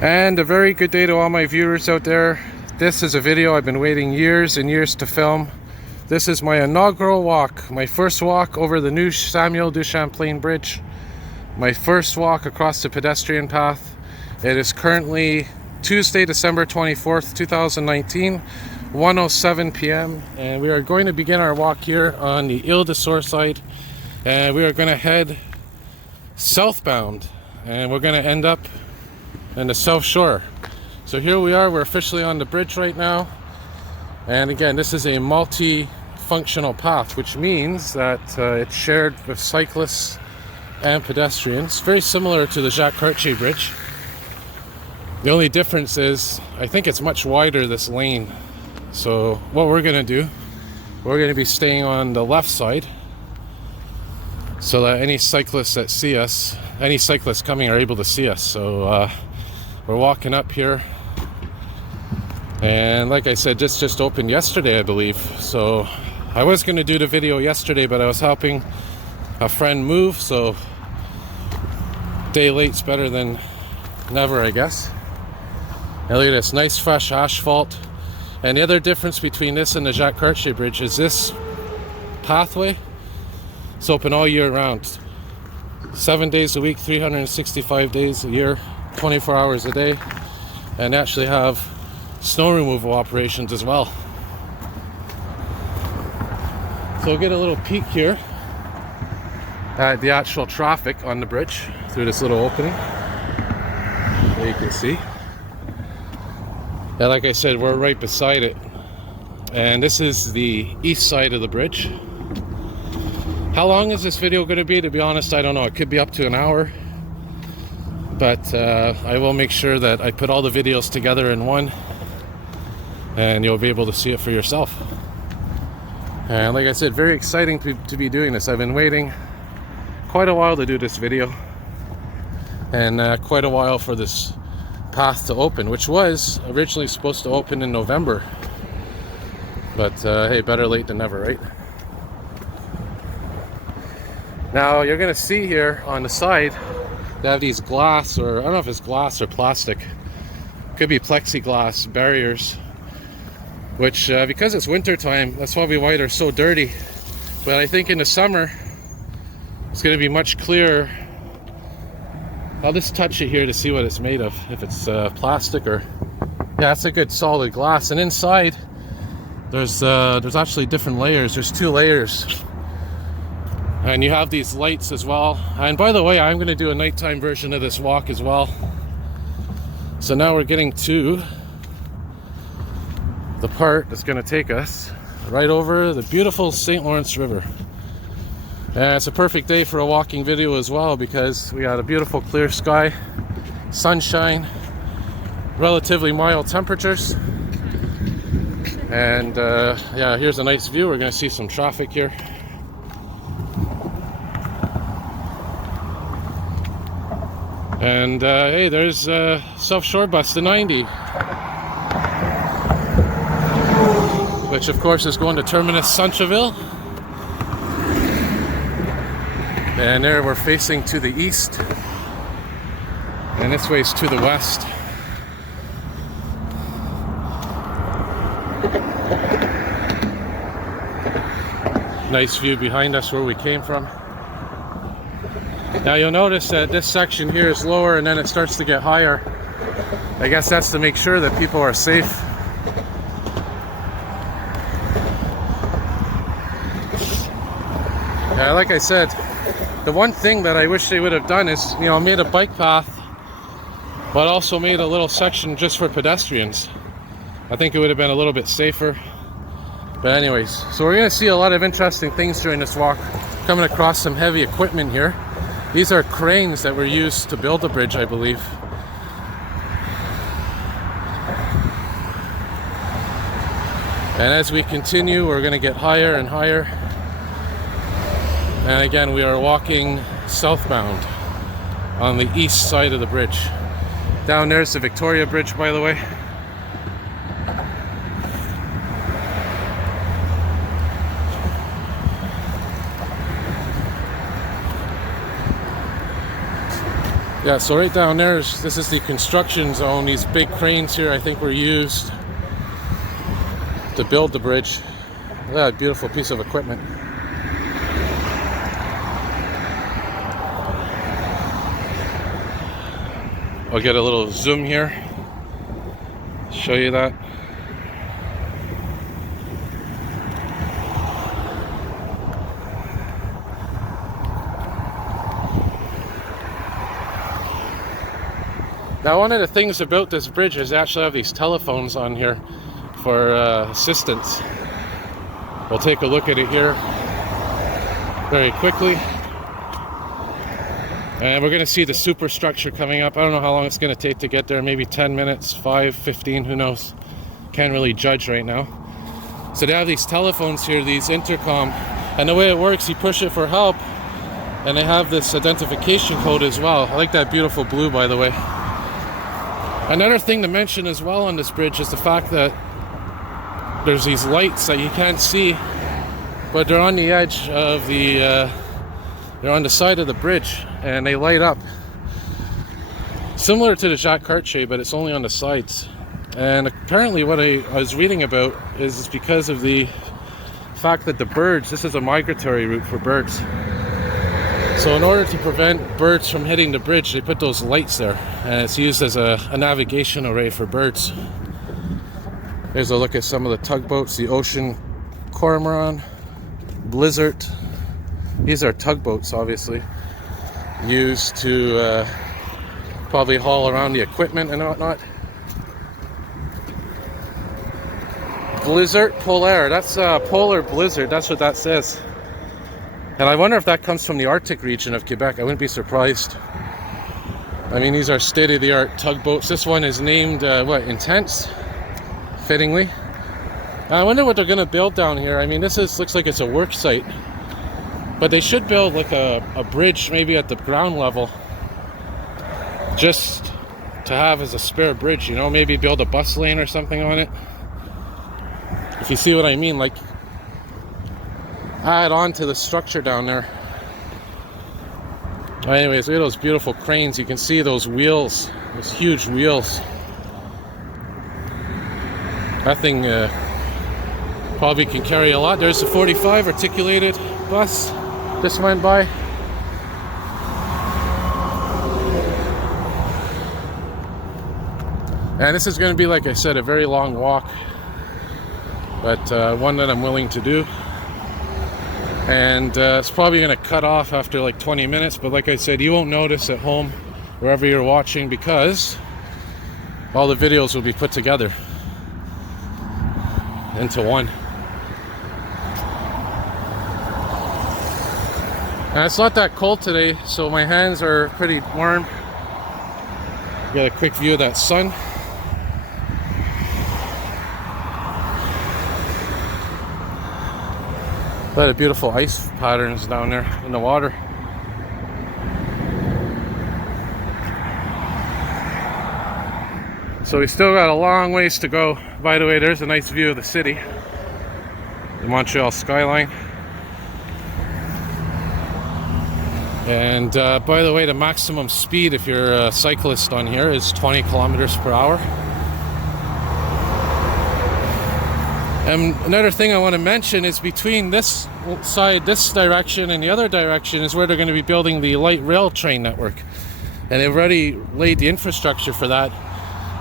And a very good day to all my viewers out there. This is a video I've been waiting years and years to film. This is my inaugural walk, my first walk over the new Samuel-De-Champlain Bridge. My first walk across the pedestrian path. It is currently Tuesday, December 24th, 2019, 1:07 p.m. and we are going to begin our walk here on the Ile de Sor side, and we are going to head southbound, and we're going to end up in the South Shore. So here we are, we're officially on the bridge right now, and again, this is a multi-functional path, which means that it's shared with cyclists and pedestrians, very similar to the Jacques-Cartier Bridge. The only difference is I think it's much wider, this lane. So what we're going to do, we're going to be staying on the left side so that any cyclists that see us, any cyclists coming, are able to see us. So we're walking up here, and like I said, this just opened yesterday, I believe. So I was going to do the video yesterday, but I was helping a friend move, so day late's better than never, I guess. Now look at this nice fresh asphalt. And the other difference between this and the Jacques-Cartier Bridge is this pathway is open all year round, 7 days a week, 365 days a year, 24 hours a day, and actually have snow removal operations as well. So we'll get a little peek here at the actual traffic on the bridge through this little opening that you can see. Yeah, like I said, we're right beside it, and this is the east side of the bridge. How long is this video going to be? To be honest, I don't know. It could be up to an hour, but I will make sure that I put all the videos together in one, and you'll be able to see it for yourself. And like I said, very exciting to be doing this. I've been waiting quite a while to do this video, and quite a while for this path to open, which was originally supposed to open in November, but hey, better late than never, right? Now you're gonna see here on the side they have these glass, or I don't know if it's glass or plastic, could be plexiglass barriers, which because it's winter time, that's probably why they're so dirty. But I think in the summer it's gonna be much clearer. I'll just touch it here to see what it's made of, if it's plastic or... Yeah, it's a good solid glass. And inside there's actually different layers. There's 2 layers, and you have these lights as well. And by the way, I'm going to do a nighttime version of this walk as well. So now we're getting to the part that's going to take us right over the beautiful St. Lawrence River. And it's a perfect day for a walking video as well, because we got a beautiful clear sky, sunshine, relatively mild temperatures, and yeah, here's a nice view. We're going to see some traffic here. And hey, there's South Shore bus, the 90, which of course is going to terminus Centreville. And there we're facing to the east, and this way's to the west. Nice view behind us where we came from. Now you'll notice that this section here is lower and then it starts to get higher. I guess that's to make sure that people are safe. Yeah, like I said, the one thing that I wish they would have done is, you know, made a bike path, but also made a little section just for pedestrians. I think it would have been a little bit safer. But anyways, so we're going to see a lot of interesting things during this walk. Coming across some heavy equipment here. These are cranes that were used to build the bridge, I believe. And as we continue, we're going to get higher and higher. And again, we are walking southbound on the east side of the bridge. Down there's the Victoria Bridge, by the way. Yeah, so right down there, this is the construction zone. These big cranes here, I think, were used to build the bridge. Look at that beautiful piece of equipment. I'll get a little zoom here, show you that. Now, one of the things about this bridge is they actually have these telephones on here for assistance. We'll take a look at it here very quickly. And we're going to see the superstructure coming up. I don't know how long it's going to take to get there. Maybe 10 minutes, 5, 15, who knows. Can't really judge right now. So they have these telephones here, these intercom. And the way it works, you push it for help. And they have this identification code as well. I like that beautiful blue, by the way. Another thing to mention as well on this bridge is the fact that there's these lights that you can't see, but they're on the edge of the, they're on the side of the bridge, and they light up. Similar to the Jacques Cartier, but it's only on the sides. And apparently what I was reading about is because of the fact that the birds, this is a migratory route for birds. So in order to prevent birds from hitting the bridge, they put those lights there, and it's used as a navigation array for birds. Here's a look at some of the tugboats, the Ocean Cormorant, Blizzard. These are tugboats, obviously, used to probably haul around the equipment and whatnot. Blizzard Polaire, that's Polar Blizzard, that's what that says. And I wonder if that comes from the Arctic region of Quebec. I wouldn't be surprised. I mean, these are state-of-the-art tugboats. This one is named, Intense, fittingly. I wonder what they're going to build down here. I mean, looks like it's a work site. But they should build like a bridge maybe at the ground level. Just to have as a spare bridge, you know? Maybe build a bus lane or something on it. If you see what I mean, like add on to the structure down there. Anyways, look at those beautiful cranes. You can see those wheels, those huge wheels. That thing probably can carry a lot. There's the 45 articulated bus just went by. And this is going to be, like I said, a very long walk, but one that I'm willing to do. And it's probably going to cut off after like 20 minutes, but like I said, you won't notice at home, wherever you're watching, because all the videos will be put together into one. And it's not that cold today, so my hands are pretty warm. Get a quick view of that sun. A lot of beautiful ice patterns down there in the water. So we still got a long ways to go. By the way, there's a nice view of the city, the Montreal skyline. And by the way, the maximum speed if you're a cyclist on here is 20 kilometers per hour. And another thing I want to mention is between this side, this direction, and the other direction is where they're going to be building the light rail train network. And they've already laid the infrastructure for that.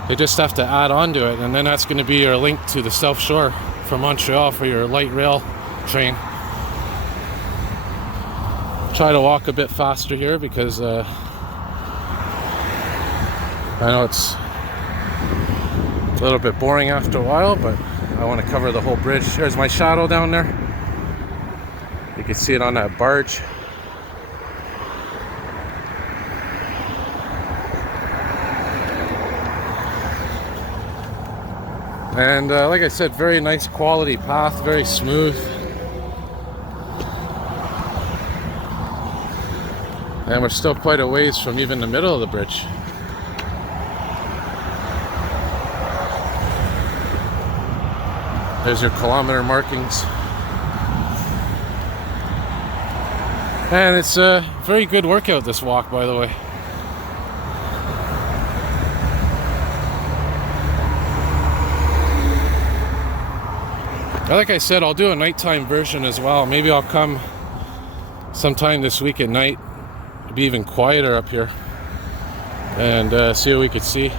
They just have to add on to it, and then that's going to be your link to the South Shore from Montreal for your light rail train. Try to walk a bit faster here because I know it's a little bit boring after a while, but I want to cover the whole bridge. There's my shadow down there. You can see it on that barge. And like I said, very nice quality path, very smooth. And we're still quite a ways from even the middle of the bridge. There's your kilometer markings. And it's a very good workout, this walk, by the way. Like I said, I'll do a nighttime version as well. Maybe I'll come sometime this week at night. It'll be even quieter up here, and see what we could see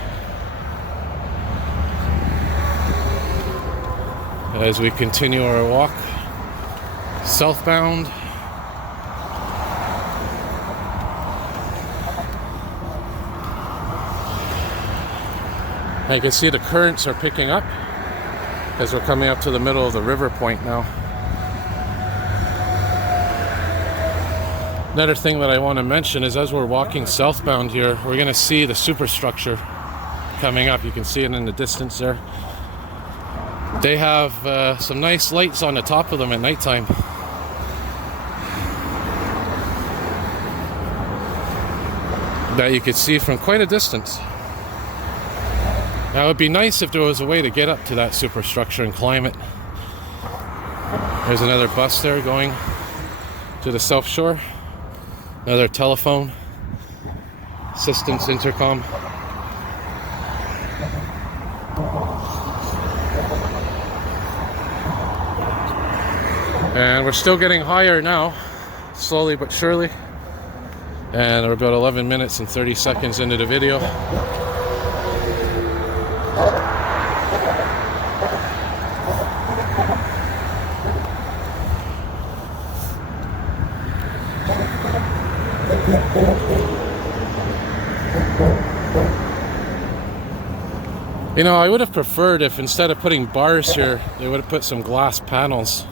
as we continue our walk southbound. You can see the currents are picking up as we're coming up to the middle of the river point now. Another thing that I want to mention is as we're walking southbound here, we're going to see the Superstructure coming up. You can see it in the distance there. They have some nice lights on the top of them at nighttime. That you could see from quite a distance. Now, it would be nice if there was a way to get up to that Superstructure and climb it. There's another bus there going to the South Shore. Another telephone, assistance intercom. And we're still getting higher now, slowly but surely. And we're about 11 minutes and 30 seconds into the video. You know, I would have preferred if instead of putting bars here, they would have put some glass panels.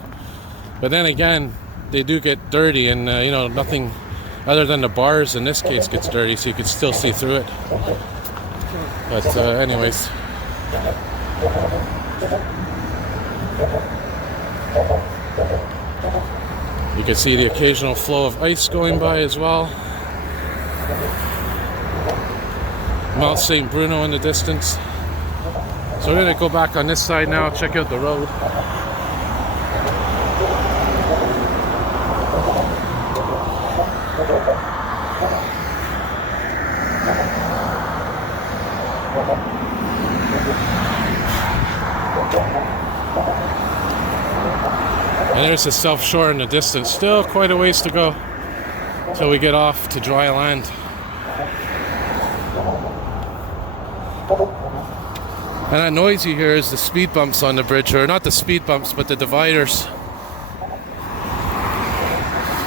But then again, they do get dirty, and you know, nothing other than the bars in this case gets dirty, so you can still see through it. But anyways. You can see the occasional flow of ice going by as well. Mount St. Bruno in the distance. So we're going to go back on this side now, check out the road. And there's the South Shore in the distance. Still quite a ways to go till we get off to dry land. And that noise you hear is the speed bumps on the bridge, or not the speed bumps, but the dividers.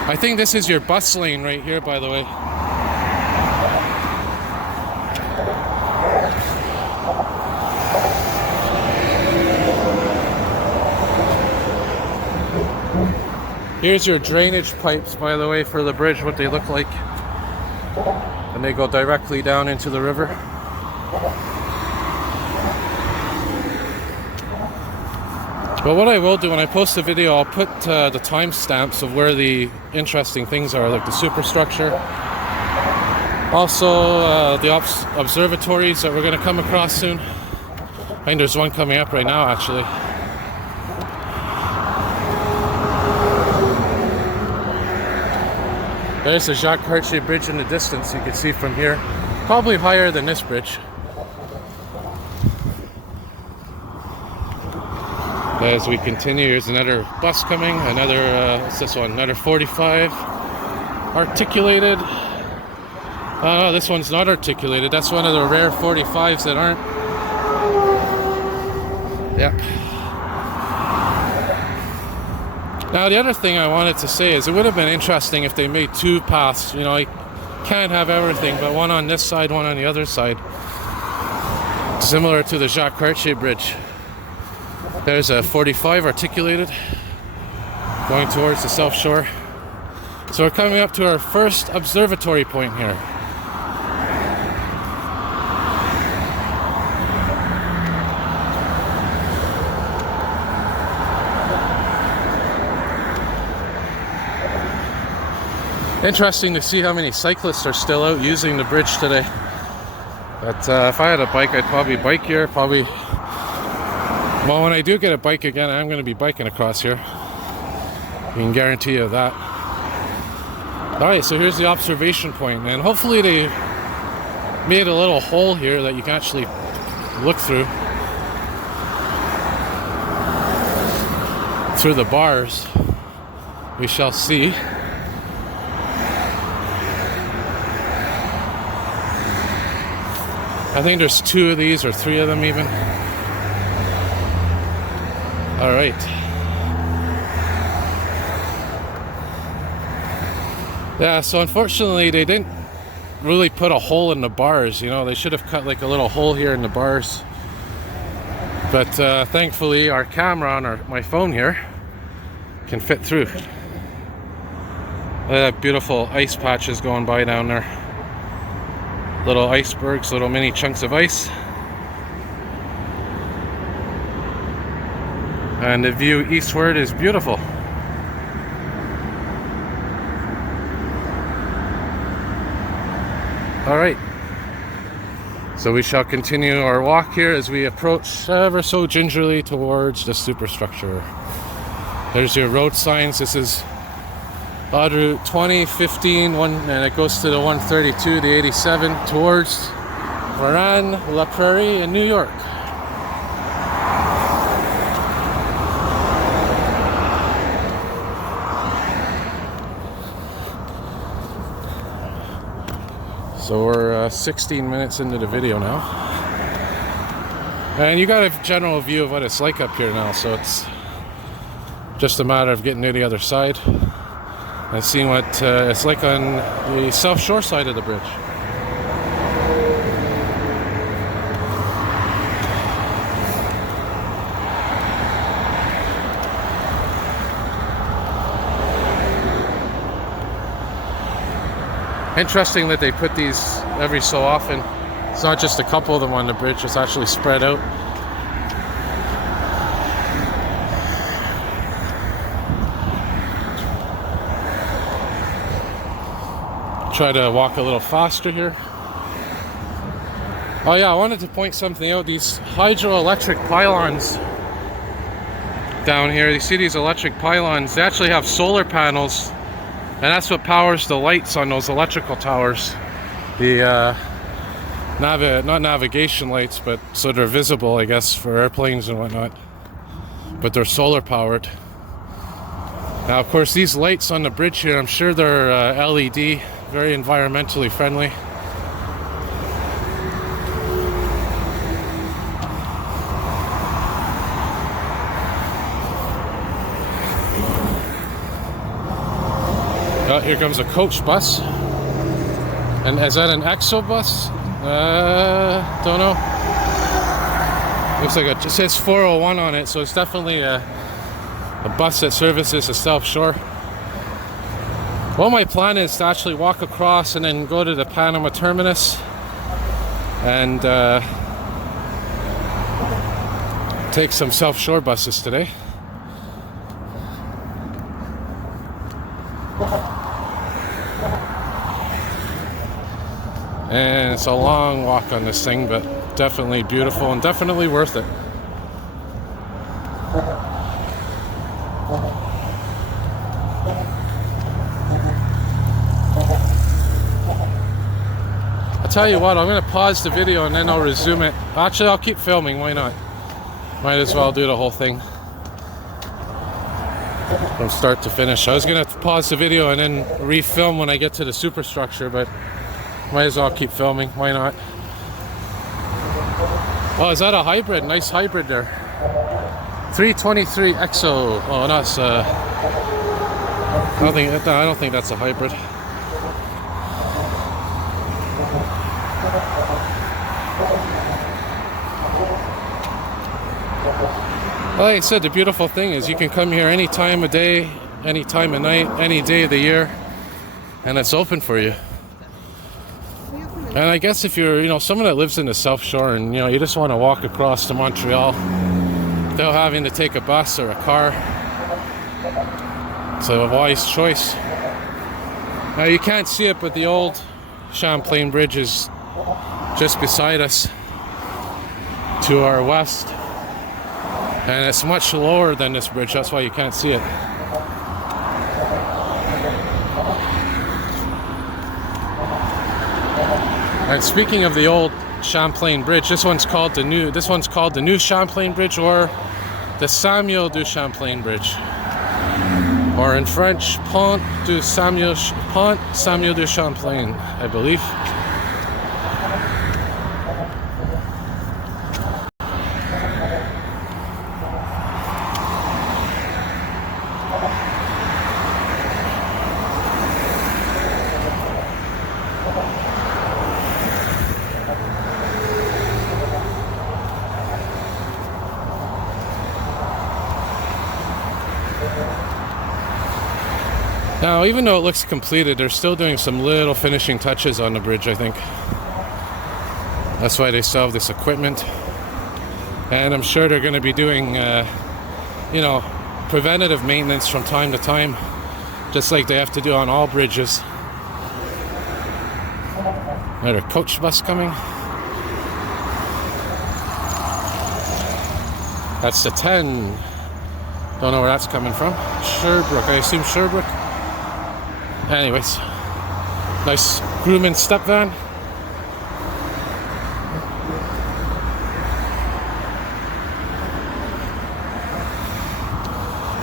I think this is your bus lane right here, by the way. Here's your drainage pipes, by the way, for the bridge, what they look like. And they go directly down into the river. But what I will do when I post the video, I'll put the timestamps of where the interesting things are, like the Superstructure. Also, the observatories that we're going to come across soon. I think there's one coming up right now, actually. There's the Jacques Cartier Bridge in the distance, you can see from here. Probably higher than this bridge. As we continue, here's another bus coming, another, what's this one? Another 45. Articulated. No, this one's not articulated. That's one of the rare 45s that aren't. Yep. Now, the other thing I wanted to say is it would have been interesting if they made two paths. You know, you can't have everything, but one on this side, one on the other side. Similar to the Jacques Cartier Bridge. There's a 45 articulated going towards the South Shore. So we're coming up to our first observatory point here. Interesting to see how many cyclists are still out using the bridge today. But if I had a bike, I'd probably bike here. Well, when I do get a bike again, I'm going to be biking across here. I can guarantee you that. Alright, so here's the observation point, and hopefully they made a little hole here that you can actually look through. through the bars. We shall see. I think there's 2 of these or 3 of them even. All right. Yeah, so unfortunately they didn't really put a hole in the bars, you know. They should have cut like a little hole here in the bars. But thankfully our camera on my phone here can fit through. Look at that beautiful ice patches going by down there. Little icebergs, little mini chunks of ice. And the view eastward is beautiful. Alright, so we shall continue our walk here as we approach ever so gingerly towards the superstructure. There's your road signs. This is Odd Route 20, 15, and it goes to the 132, the 87, towards Varennes, La Prairie, and New York. So we're 16 minutes into the video now. And you got a general view of what it's like up here now, so it's just a matter of getting to the other side and seeing what it's like on the South Shore side of the bridge. Interesting that they put these every so often. It's not just a couple of them on the bridge, it's actually spread out. Try to walk a little faster here. Oh yeah, I wanted to point something out. These hydroelectric pylons down here, you see these electric pylons, they actually have solar panels, and that's what powers the lights on those electrical towers. The not navigation lights, but so they're visible, I guess, for airplanes and whatnot. But they're solar powered. Now, of course, these lights on the bridge here, I'm sure they're LED, very environmentally friendly. Oh, here comes a coach bus. And is that an EXO bus? Don't know. Looks like it says 401 on it, so it's definitely a bus that services the South Shore. Well, my plan is to actually walk across and then go to the Panama terminus and take some South Shore buses today. And it's a long walk on this thing, but definitely beautiful and definitely worth it. I'll tell you what, I'm going to pause the video and then I'll resume it. Actually, I'll keep filming, why not? Might as well do the whole thing from start to finish. I was going to pause the video and then refilm when I get to the superstructure, but might as well keep filming, why not? Oh, is that a hybrid? Nice hybrid there. 323 EXO. Oh, that's I don't think that's a hybrid. Like I said, the beautiful thing is you can come here any time of day, any time of night, any day of the year, and it's open for you. And I guess if you're, someone that lives in the South Shore and, you just want to walk across to Montreal without having to take a bus or a car, it's a wise choice. Now, you can't see it, but the old Champlain Bridge is just beside us to our west. And it's much lower than this bridge, that's why you can't see it. And speaking of the old Champlain Bridge, this one's called the new Champlain Bridge or The Samuel-De-Champlain Bridge, or in French, Pont Samuel-De-Champlain, I believe. Now, even though it looks completed, they're still doing some little finishing touches on the bridge, I think. That's why they still have this equipment. And I'm sure they're going to be doing, you know, preventative maintenance from time to time, just like they have to do on all bridges. Another coach bus coming. That's the 10. Don't know where that's coming from. Sherbrooke, I assume Sherbrooke. Anyways, nice Grumman step van.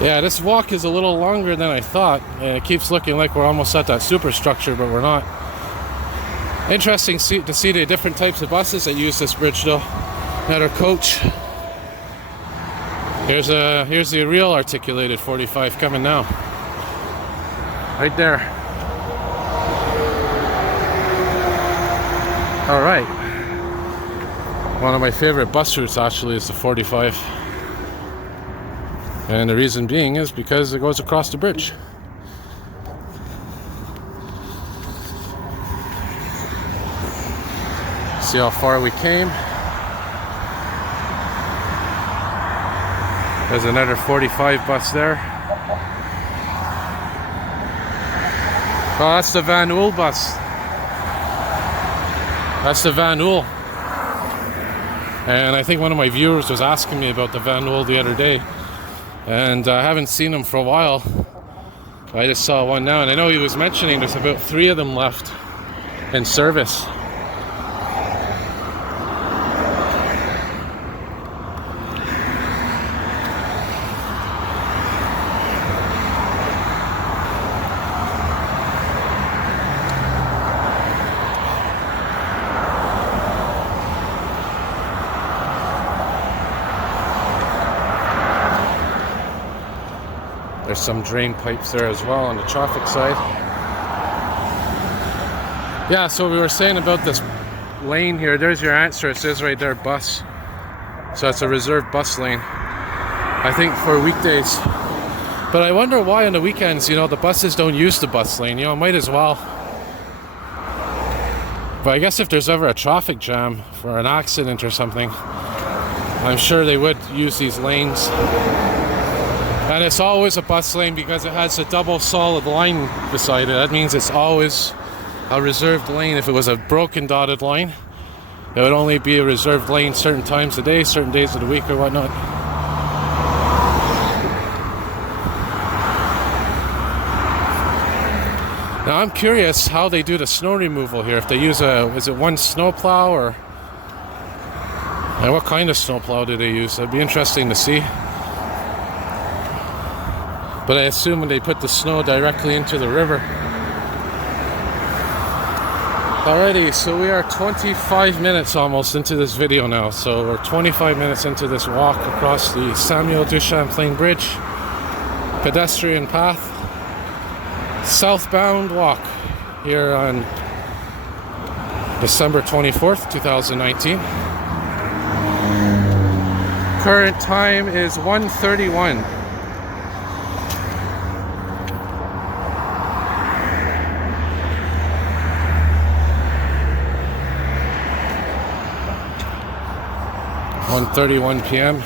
Yeah, this walk is a little longer than I thought. It keeps looking like we're almost at that superstructure, but we're not. Interesting to see the different types of buses that use this bridge, though. Another coach. Here's the real articulated 45 coming now. Right there. All right. One of my favorite bus routes actually is the 45. And the reason being is because it goes across the bridge. See how far we came. There's another 45 bus there. Oh, that's the Van Oel bus. That's the Van Oel. And I think one of my viewers was asking me about the Van Oel the other day. And I haven't seen them for a while. I just saw one now, and I know he was mentioning there's about 3 of them left in service. There's some drain pipes there as well on the traffic side. Yeah, so we were saying about this lane here. There's your answer. It says right there, bus. So it's a reserved bus lane, I think, for weekdays. But I wonder why on the weekends, you know, the buses don't use the bus lane. You know, might as well. But I guess if there's ever a traffic jam for an accident or something, I'm sure they would use these lanes. And it's always a bus lane because it has a double solid line beside it. That means it's always a reserved lane. If it was a broken dotted line, it would only be a reserved lane certain times of the day, certain days of the week or whatnot. Now I'm curious how they do the snow removal here. If they use is it one snow plow or and what kind of snow plow do they use? That'd be interesting to see. But I assume when they put the snow directly into the river. Alrighty, so we are 25 minutes almost into this video now. So we're 25 minutes into this walk across the Samuel-De-Champlain Bridge. Pedestrian path. Southbound walk here on December 24th, 2019. Current time is 1:31. .31 p.m.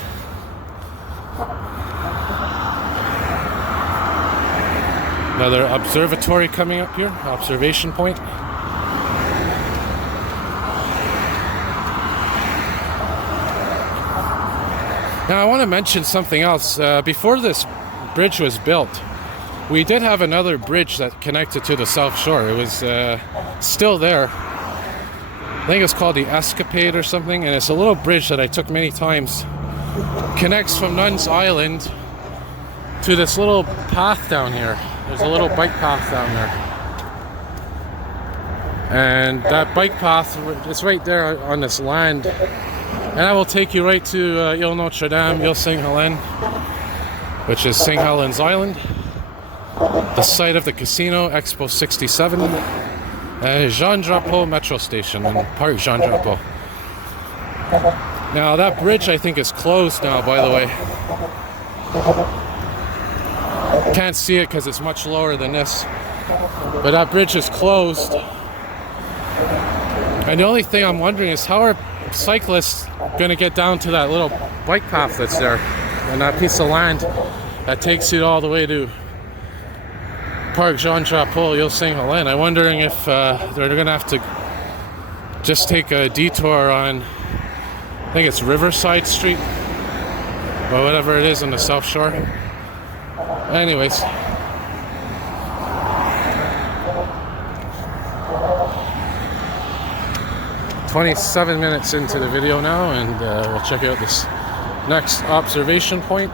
Another observatory coming up here, observation point. Now I want to mention something else. Before this bridge was built, we did have another bridge that connected to the South Shore. It was still there. I think it's called the Escapade or something, and it's a little bridge that I took many times connects from Nuns Island to this little path down here. There's a little bike path down there. And that bike path is right there on this land. And that will take you right to Ile Notre Dame, Ile St. Helene, which is St. Helens Island, the site of the casino, Expo 67, Jean Drapeau metro station, and Parc Jean Drapeau. Now that bridge I think is closed now, by the way. Can't see it because it's much lower than this, but that bridge is closed. And the only thing I'm wondering is how are cyclists going to get down to that little bike path that's there and that piece of land that takes you all the way to Parc Jean Drapeau, Ile St. Helene. I'm wondering if they're going to have to just take a detour on, I think it's Riverside Street or whatever it is on the South Shore. Anyways, "27 minutes into the video now, and we'll check out this next observation point.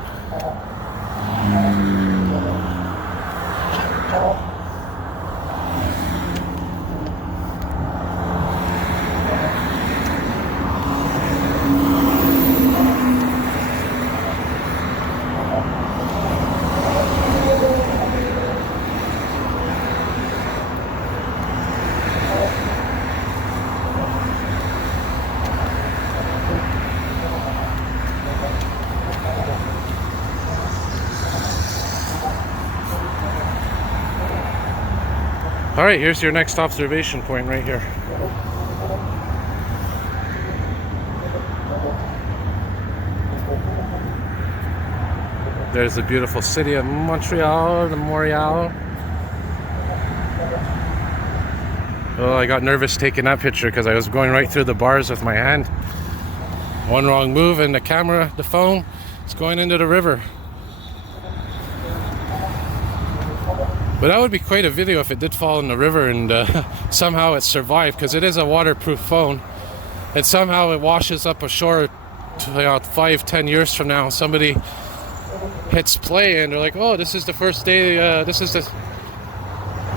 All right, here's your next observation point right here. There's the beautiful city of Montreal, the Montreal. Oh, I got nervous taking that picture because I was going right through the bars with my hand. One wrong move and the camera, the phone, is going into the river. But that would be quite a video if it did fall in the river and somehow it survived, because it is a waterproof phone. And somehow it washes up ashore 5-10 years from now. Somebody hits play and they're like, oh, this is the first day,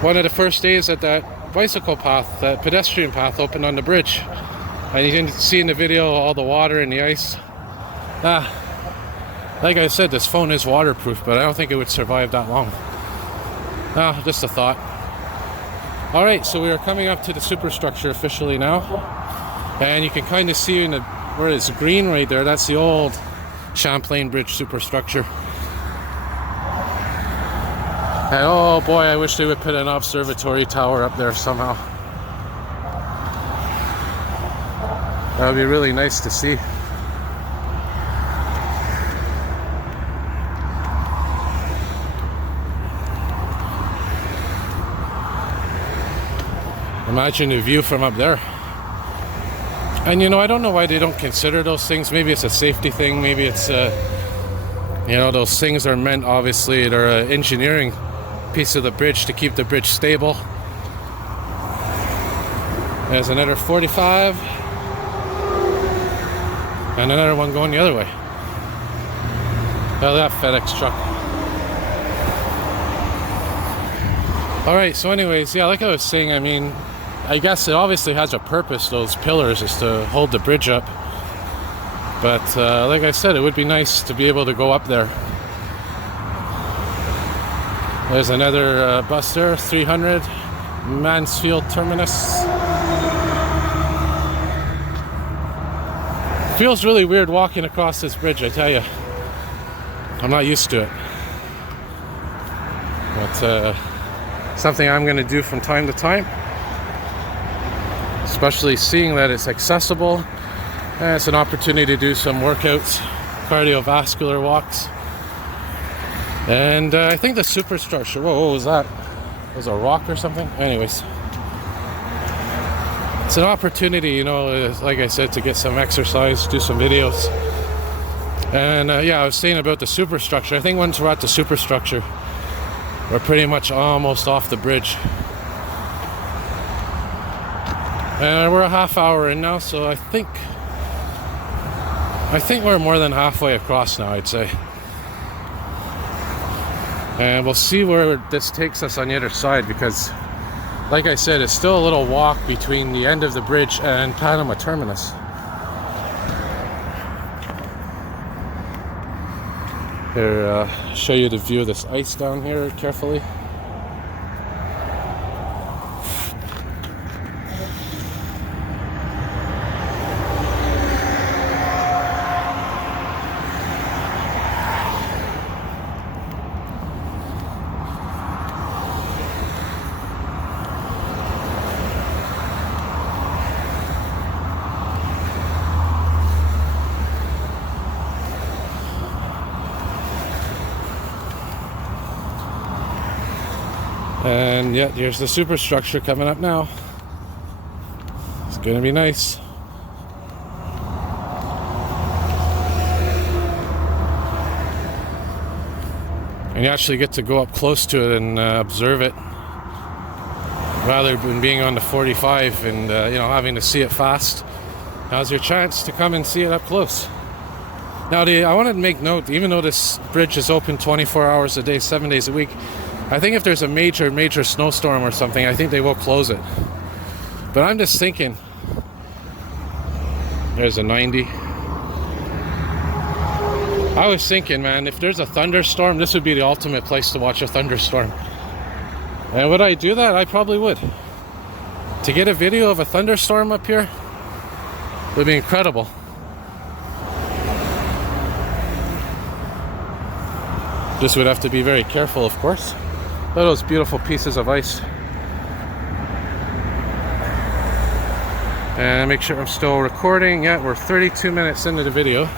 one of the first days that that bicycle path, that pedestrian path opened on the bridge. And you can see in the video all the water and the ice. Like I said, this phone is waterproof, but I don't think it would survive that long. Just a thought. All right, so we are coming up to the Superstructure officially now, and you can kind of see where it's green right there. That's the old Champlain Bridge Superstructure. And oh boy, I wish they would put an observatory tower up there somehow. That would be really nice to see. Imagine the view from up there. And you know, I don't know why they don't consider those things. Maybe it's a safety thing. Maybe it's, you know, those things are meant, obviously, they're an engineering piece of the bridge to keep the bridge stable. There's another 45. And another one going the other way. Oh, that FedEx truck. Alright, so anyways, yeah, like I was saying, I mean, I guess it obviously has a purpose, those pillars, is to hold the bridge up. But like I said, it would be nice to be able to go up there. There's another bus there, 300, Mansfield Terminus. Feels really weird walking across this bridge, I tell you. I'm not used to it. But something I'm going to do from time to time. Especially seeing that it's accessible. And it's an opportunity to do some workouts, cardiovascular walks. And I think the Superstructure, whoa, what was that? Was a rock or something? Anyways. It's an opportunity, you know, like I said, to get some exercise, do some videos. And yeah, I was saying about the Superstructure. I think once we're at the Superstructure, we're pretty much almost off the bridge. And we're a half hour in now, so I think I think we're more than halfway across now, I'd say. And we'll see where this takes us on the other side, because like I said, it's still a little walk between the end of the bridge and Panama Terminus. Here, show you the view of this ice down here carefully. And yeah, here's the superstructure coming up now. It's gonna be nice. And you actually get to go up close to it and observe it, rather than being on the 45 and you know, having to see it fast. Now's your chance to come and see it up close. Now, I wanted to make note, even though this bridge is open 24 hours a day, 7 days a week, I think if there's a major snowstorm or something, I think they will close it. But I'm just thinking, there's a 90. I was thinking, man, if there's a thunderstorm, this would be the ultimate place to watch a thunderstorm. And would I do that? I probably would. To get a video of a thunderstorm up here would be incredible. Just would have to be very careful, of course. Look at those beautiful pieces of ice. And make sure I'm still recording. Yeah, we're 32 minutes into the video.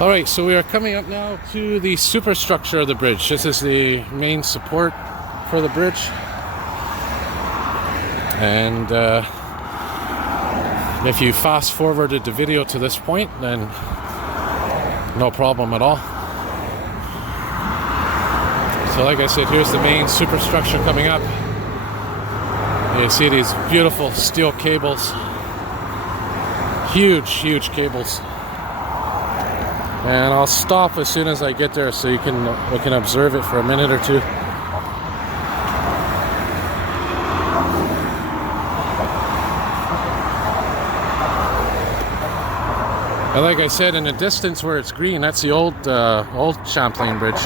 Alright, so we are coming up now to the superstructure of the bridge. This is the main support for the bridge. And if you fast forwarded the video to this point, then no problem at all. So like I said, here's the main superstructure coming up. You see these beautiful steel cables. Huge cables. And I'll stop as soon as I get there so we can observe it for a minute or two. And like I said, in the distance where it's green, that's the old Champlain Bridge.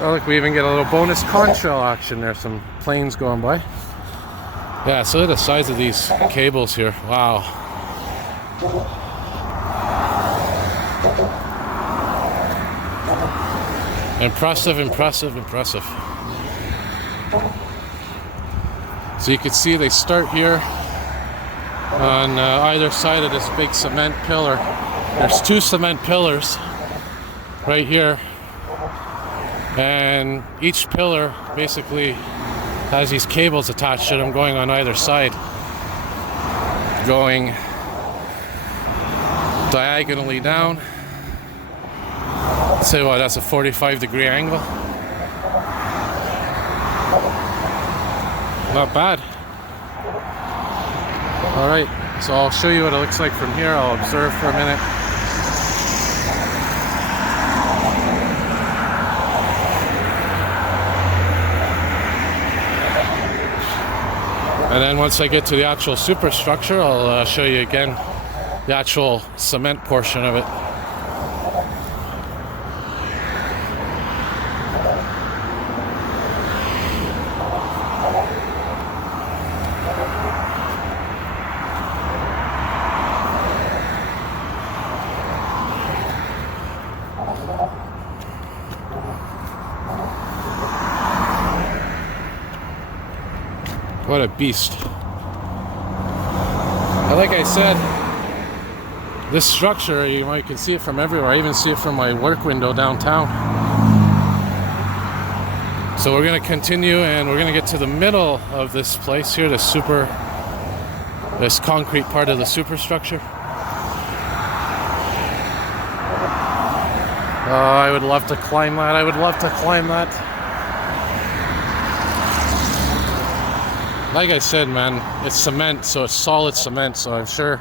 Oh look, we even get a little bonus conch shell action there, some planes going by. Yeah, so look at the size of these cables here. Wow. Impressive. So you can see they start here on either side of this big cement pillar. There's two cement pillars right here, and each pillar basically has these cables attached to them going on either side, going diagonally down. Say what, that's a 45-degree angle. Not bad. Alright, so I'll show you what it looks like from here. I'll observe for a minute. And then once I get to the actual superstructure, I'll show you again the actual cement portion of it. What a beast. But like I said, this structure, you can see it from everywhere. I even see it from my work window downtown. So we're going to continue, and we're going to get to the middle of this place here, this concrete part of the superstructure. Oh, I would love to climb that. I would love to climb that. Like I said, man, it's cement, so it's solid cement, so I'm sure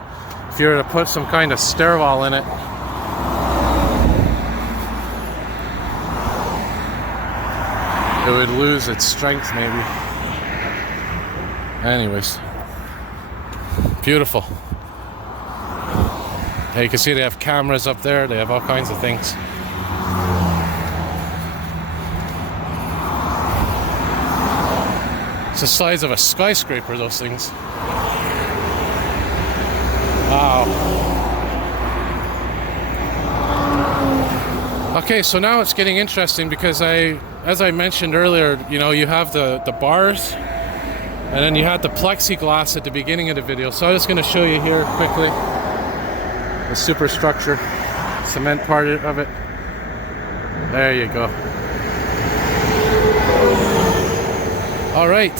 if you were to put some kind of stairwell in it, it would lose its strength, maybe. Anyways, beautiful. Yeah, you can see they have cameras up there, they have all kinds of things. It's the size of a skyscraper, those things. Wow. Okay, so now it's getting interesting because as I mentioned earlier, you know, you have the bars, and then you had the plexiglass at the beginning of the video. So I'm just going to show you here quickly the superstructure, cement part of it. There you go. All right.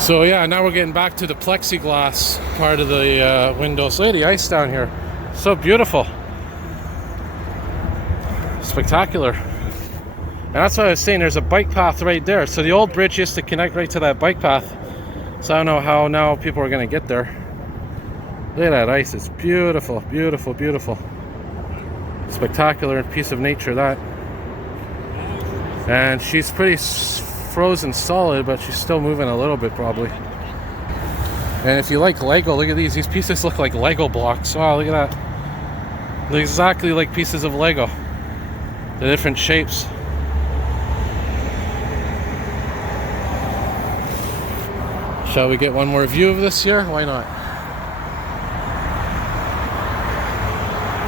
So yeah, now we're getting back to the plexiglass part of the windows. Look at the ice down here. So beautiful. Spectacular. And that's what I was saying, there's a bike path right there. So the old bridge used to connect right to that bike path. So I don't know how now people are going to get there. Look at that ice, it's beautiful, beautiful, beautiful. Spectacular piece of nature, that. And she's pretty frozen solid, but she's still moving a little bit probably. And if you like Lego, look at these pieces look like Lego blocks. Wow, look at that. They're exactly like pieces of Lego. The different shapes. Shall we get one more view of this here? Why not?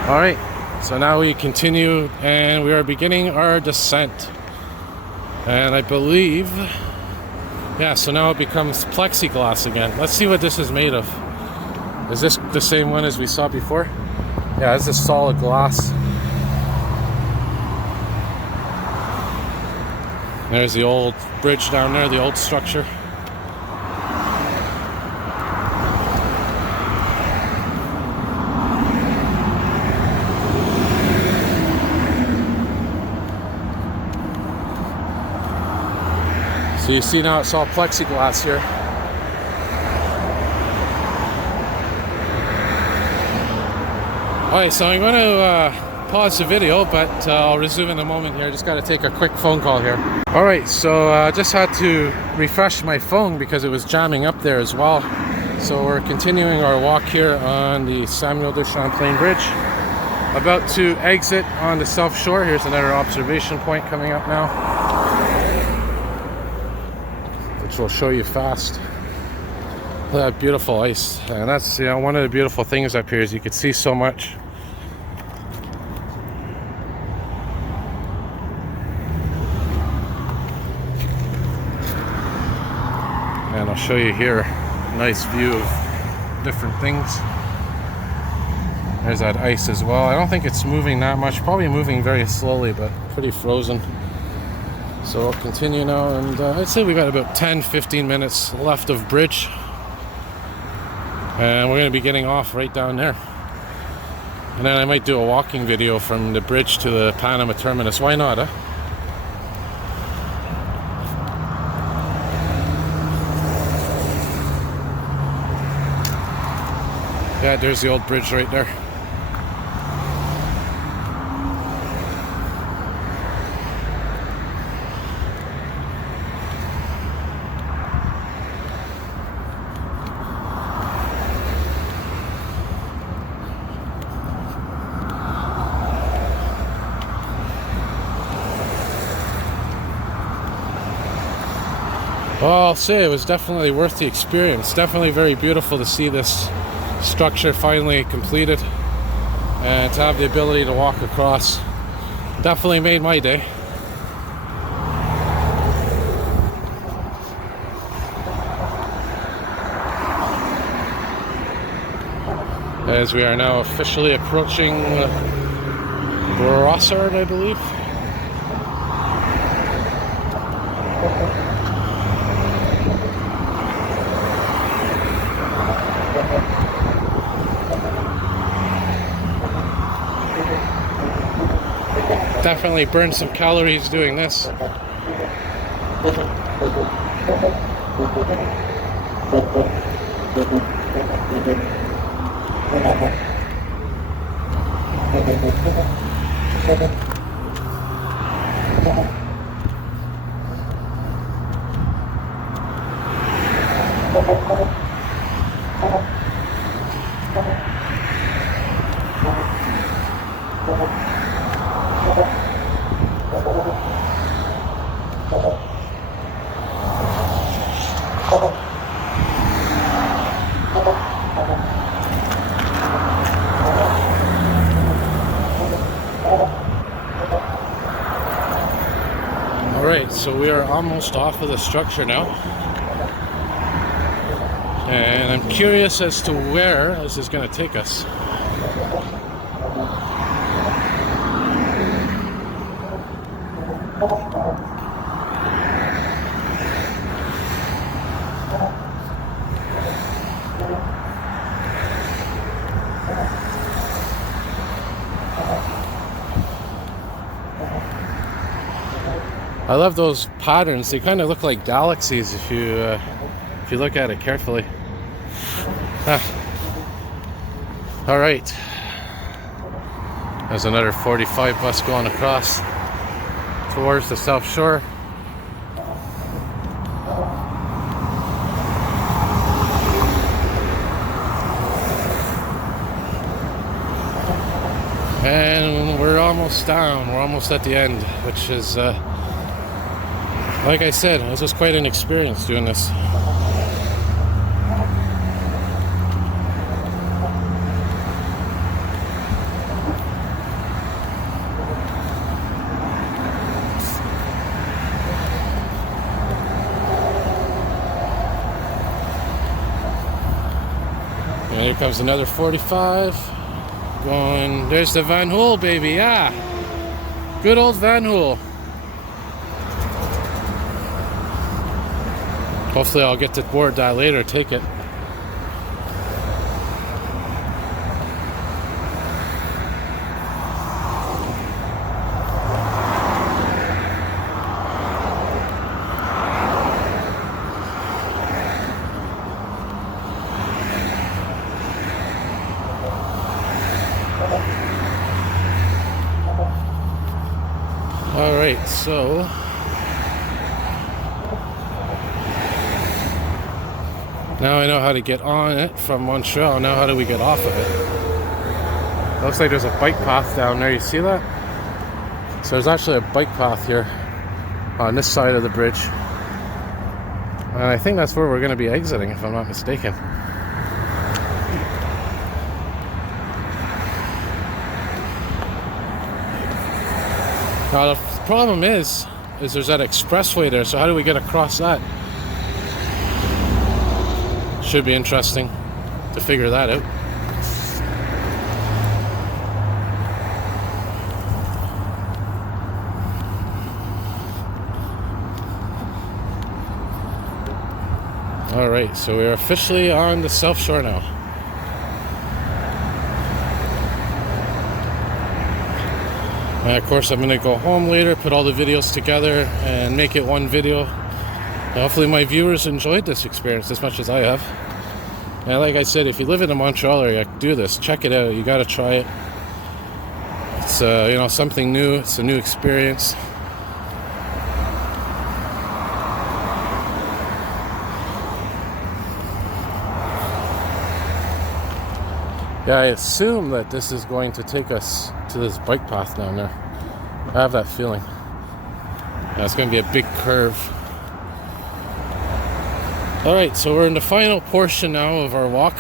Alright, so now we continue and we are beginning our descent. And I believe, yeah, so now it becomes plexiglass again. Let's see what this is made of. Is this the same one as we saw before? Yeah, this is solid glass. There's the old bridge down there, the old structure. So you see now it's all plexiglass here. Alright, so I'm going to pause the video, but I'll resume in a moment here. Just got to take a quick phone call here. Alright, so I just had to refresh my phone because it was jamming up there as well. So we're continuing our walk here on the Samuel-De-Champlain Bridge. About to exit on the South Shore. Here's another observation point coming up now, which we'll show you fast. Look at that beautiful ice. And that's, you know, one of the beautiful things up here is you can see so much. And I'll show you here a nice view of different things. There's that ice as well. I don't think it's moving that much, probably moving very slowly, but pretty frozen. So we'll continue now, and I'd say we got about 10-15 minutes left of bridge. And we're going to be getting off right down there. And then I might do a walking video from the bridge to the Panama terminus. Why not, huh? Yeah, there's the old bridge right there. Well, I'll say it was definitely worth the experience. Definitely very beautiful to see this structure finally completed and to have the ability to walk across. Definitely made my day. as we are now officially approaching Brossard, I believe. Definitely burned some calories doing this. Alright, so we are almost off of the structure now. And I'm curious as to where this is going to take us. I love those patterns. They kind of look like galaxies if you look at it carefully. All right. There's another 45 bus going across towards the South Shore. And we're almost down. We're almost at the end, which is, like I said, this was quite an experience doing this. And here comes another 45. Going, there's the Van Hool, baby, yeah. Good old Van Hool. Hopefully I'll get to board that later, take it. All right, so now I know how to get on it from Montreal. Now how do we get off of it? Looks like there's a bike path down there. You see that? So there's actually a bike path here on this side of the bridge. And I think that's where we're going to be exiting, if I'm not mistaken. Now the problem is there's that expressway there. So how do we get across that? Should be interesting to figure that out. All right, so we're officially on the South Shore now. And of course, I'm going to go home later, put all the videos together, and make it one video. Hopefully my viewers enjoyed this experience as much as I have. And like I said, if you live in the Montreal area, do this. Check it out. You got to try it. It's you know, something new. It's a new experience. Yeah, I assume that this is going to take us to this bike path down there. I have that feeling. Yeah, it's going to be a big curve. Alright, so we're in the final portion now of our walk,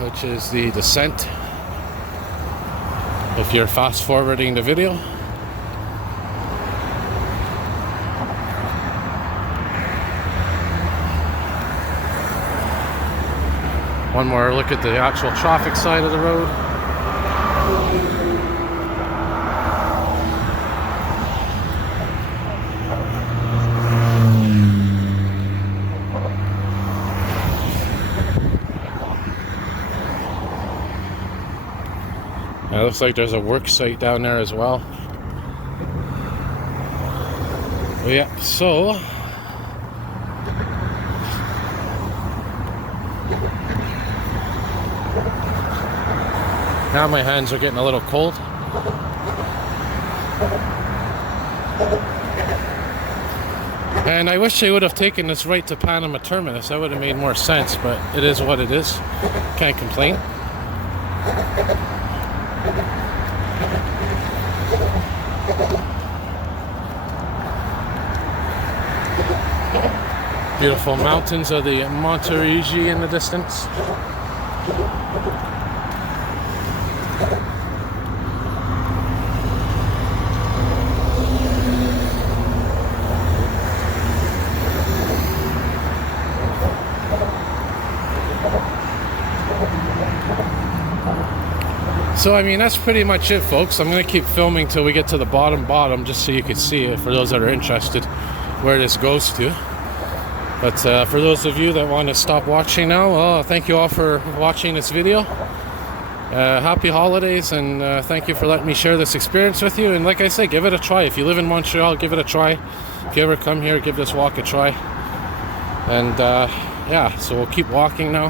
which is the descent. If you're fast forwarding the video. One more look at the actual traffic side of the road. It looks like there's a work site down there as well. Yeah, so now my hands are getting a little cold. And I wish they would have taken this right to Panama Terminus. That would have made more sense, but it is what it is. Can't complain. Beautiful mountains of the Monterey in the distance. So I mean, that's pretty much it, folks. I'm gonna keep filming till we get to the bottom just so you can see it, for those that are interested where this goes to. But for those of you that want to stop watching now, thank you all for watching this video. Happy holidays, and thank you for letting me share this experience with you. And like I say, give it a try. If you live in Montreal, give it a try. If you ever come here, give this walk a try. And yeah, so we'll keep walking now.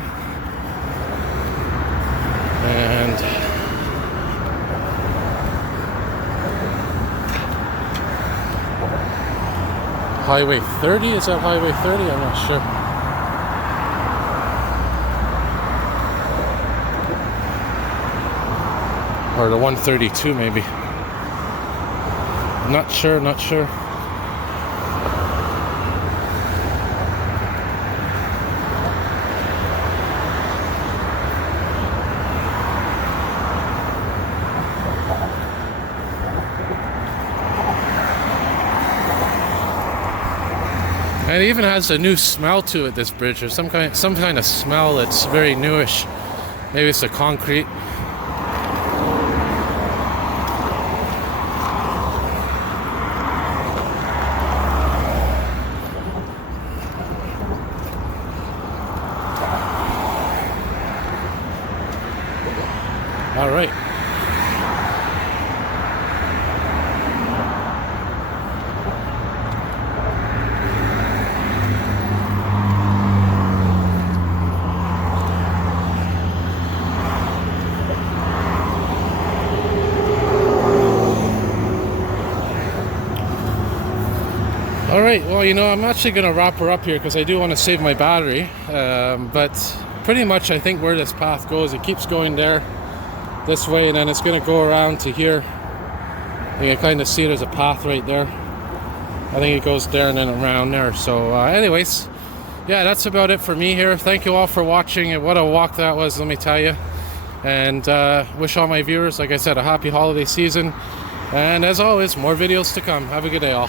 And Highway 30? Is that Highway 30? I'm not sure. Or the 132 maybe. Not sure, not sure. And it even has a new smell to it, this bridge. There's some kind of smell that's very newish. Maybe it's the concrete. All right. Alright, well, you know, I'm actually going to wrap her up here because I do want to save my battery. But pretty much I think where this path goes, it keeps going there, this way, and then it's going to go around to here. You can kind of see there's a path right there. I think it goes there and then around there. So anyways, yeah, that's about it for me here. Thank you all for watching. What a walk that was, let me tell you. And wish all my viewers, like I said, a happy holiday season. And as always, more videos to come. Have a good day, all.